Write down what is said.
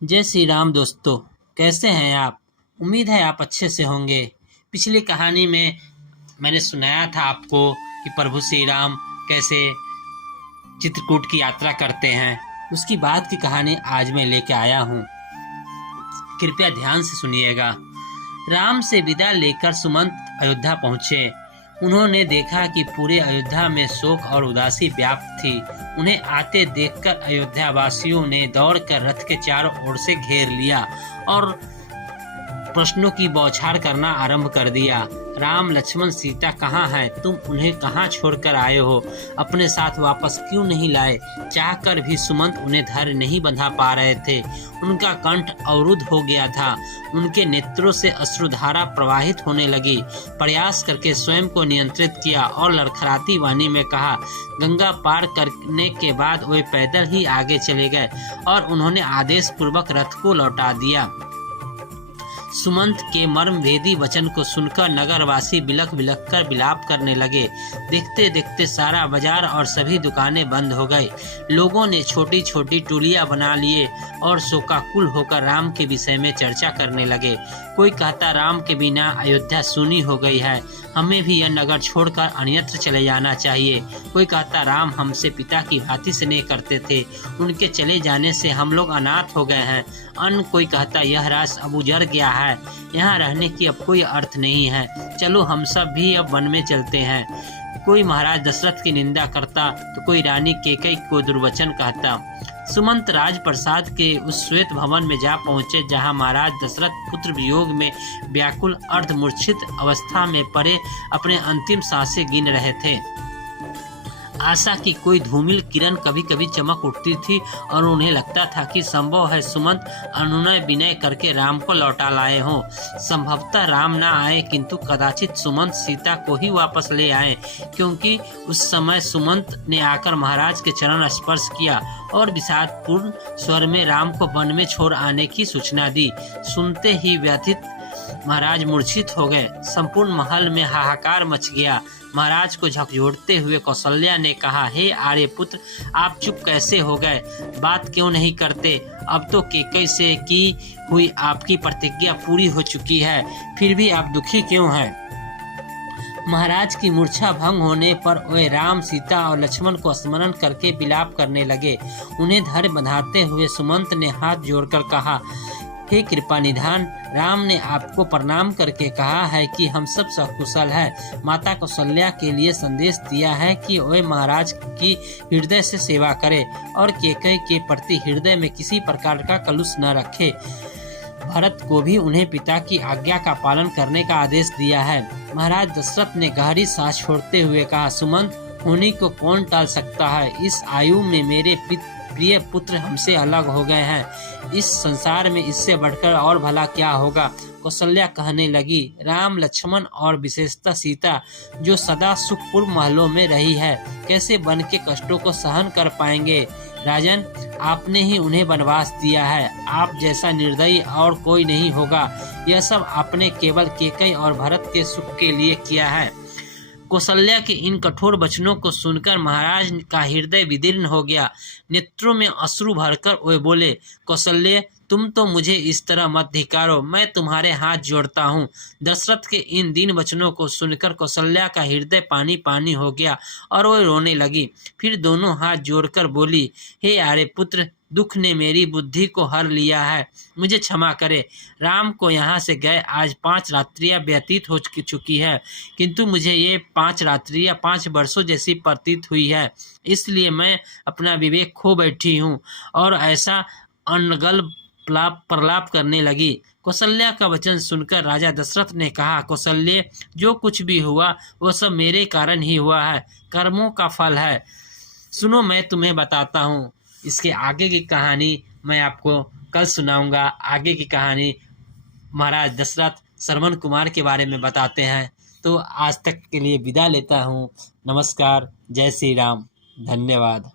जय श्री राम दोस्तों, कैसे हैं आप। उम्मीद है आप अच्छे से होंगे। पिछली कहानी में मैंने सुनाया था आपको कि प्रभु श्री राम कैसे चित्रकूट की यात्रा करते हैं। उसकी बाद की कहानी आज मैं लेके आया हूँ, कृपया ध्यान से सुनिएगा। राम से विदा लेकर सुमंत अयोध्या पहुँचे। उन्होंने देखा कि पूरे अयोध्या में शोक और उदासी व्याप्त थी। उन्हें आते देखकर अयोध्या वासियों ने दौड़कर रथ के चारों ओर से घेर लिया और प्रश्नों की बौछार करना आरंभ कर दिया। राम, लक्ष्मण, सीता कहाँ हैं? तुम उन्हें कहाँ छोड़कर आए हो? अपने साथ वापस क्यों नहीं लाए? चाहकर भी सुमंत उन्हें धैर्य नहीं बंधा पा रहे थे। उनका कंठ अवरुद्ध हो गया था। उनके नेत्रों से अश्रुधारा प्रवाहित होने लगी। प्रयास करके स्वयं को नियंत्रित किया और लड़खड़ाती वाणी में कहा। गंगा पार करने के बाद वे पैदल ही आगे चले गए और उन्होंने आदेश पूर्वक रथ को लौटा दिया। सुमंत के मर्मभेदी वचन को सुनकर नगरवासी बिलख बिलख कर विलाप करने लगे। देखते देखते सारा बाजार और सभी दुकानें बंद हो गई। लोगों ने छोटी छोटी टोलियां बना लिए और शोकाकुल होकर राम के विषय में चर्चा करने लगे। कोई कहता राम के बिना अयोध्या सूनी हो गई है, हमें भी यह नगर छोड़कर अन्यत्र चले जाना चाहिए। कोई कहता राम हमसे पिता की भांति स्नेह करते थे, उनके चले जाने से हम लोग अनाथ हो गए हैं। अन्य कोई कहता यह राष्ट्र अब उजड़ गया है, यहाँ रहने की अब कोई अर्थ नहीं है, चलो हम सब भी अब वन में चलते हैं। कोई महाराज दशरथ की निंदा करता तो कोई रानी कैकेयी को दुर्वचन कहता। सुमंत राजप्रसाद के उस श्वेत भवन में जा पहुंचे जहां महाराज दशरथ पुत्र वियोग में व्याकुल अर्धमूर्छित अवस्था में पड़े अपने अंतिम सांसें गिन रहे थे। आशा की कोई धूमिल किरण कभी कभी चमक उठती थी और उन्हें लगता था कि संभव है सुमंत अनुनय विनय करके राम को लौटा लाए हों। संभवतः राम ना आए, किंतु कदाचित सुमंत सीता को ही वापस ले आए, क्योंकि उस समय सुमंत ने आकर महाराज के चरण स्पर्श किया और विषादपूर्ण स्वर में राम को वन में छोड़ आने की सूचना दी। सुनते ही व्यथित महाराज मूर्छित हो गए। संपूर्ण महल में हाहाकार मच गया। महाराज को झकझोरते हुए कौशल्या ने कहा, हे आर्यपुत्र, आप चुप कैसे हो गए? बात क्यों नहीं करते? अब तो कैकेयी से की हुई आपकी प्रतिज्ञा पूरी हो चुकी है, फिर भी आप दुखी क्यों हैं? महाराज की मूर्छा भंग होने पर वे राम, सीता और लक्ष्मण को स्मरण करके विलाप करने लगे। उन्हें धैर्य बंधाते हुए सुमंत ने हाथ जोड़कर कहा, हे कृपा निधान, राम ने आपको प्रणाम करके कहा है कि हम सब सकुशल हैं। माता कौशल्या के लिए संदेश दिया है कि वे महाराज की हृदय से सेवा करे और कैकेयी के प्रति हृदय में किसी प्रकार का कलुष न रखे। भरत को भी उन्हें पिता की आज्ञा का पालन करने का आदेश दिया है। महाराज दशरथ ने गहरी सांस छोड़ते हुए कहा, सुमंत, होने को कौन टाल सकता है? इस आयु में मेरे प्रिय पुत्र हमसे अलग हो गए हैं। इस संसार में इससे बढ़कर और भला क्या होगा? कौशल्या कहने लगी, राम, लक्ष्मण और विशेषतः सीता जो सदा सुखपूर्ण महलों में रही है, कैसे वन के कष्टों को सहन कर पाएंगे? राजन, आपने ही उन्हें वनवास दिया है। आप जैसा निर्दयी और कोई नहीं होगा। यह सब आपने केवल कैकेयी और भरत के सुख के लिए किया है। कौशल्या के इन कठोर वचनों को सुनकर महाराज का हृदय विदीर्ण हो गया। नेत्रों में अश्रु भरकर वे बोले, कौशल्य, तुम तो मुझे इस तरह मत धिक्कारो, मैं तुम्हारे हाथ जोड़ता हूँ। दशरथ के इन दीन वचनों को सुनकर कौशल्या का हृदय पानी पानी हो गया और वह रोने लगी। फिर दोनों हाथ जोड़कर बोली, हे आर्यपुत्र, दुख ने मेरी बुद्धि को हर लिया है, मुझे क्षमा करे। राम को यहाँ से गए आज 5 रात्रियां व्यतीत हो चुकी है, किंतु मुझे ये 5 रात्रियां 5 वर्षों जैसी प्रतीत हुई है। इसलिए मैं अपना विवेक खो बैठी हूँ और ऐसा अनगल प्रलाप करने लगी। कौशल्या का वचन सुनकर राजा दशरथ ने कहा, कौशल्य, जो कुछ भी हुआ वो सब मेरे कारण ही हुआ है, कर्मों का फल है। सुनो, मैं तुम्हें बताता हूँ। इसके आगे की कहानी मैं आपको कल सुनाऊंगा। आगे की कहानी महाराज दशरथ श्रवण कुमार के बारे में बताते हैं। तो आज तक के लिए विदा लेता हूँ। नमस्कार, जय श्री राम, धन्यवाद।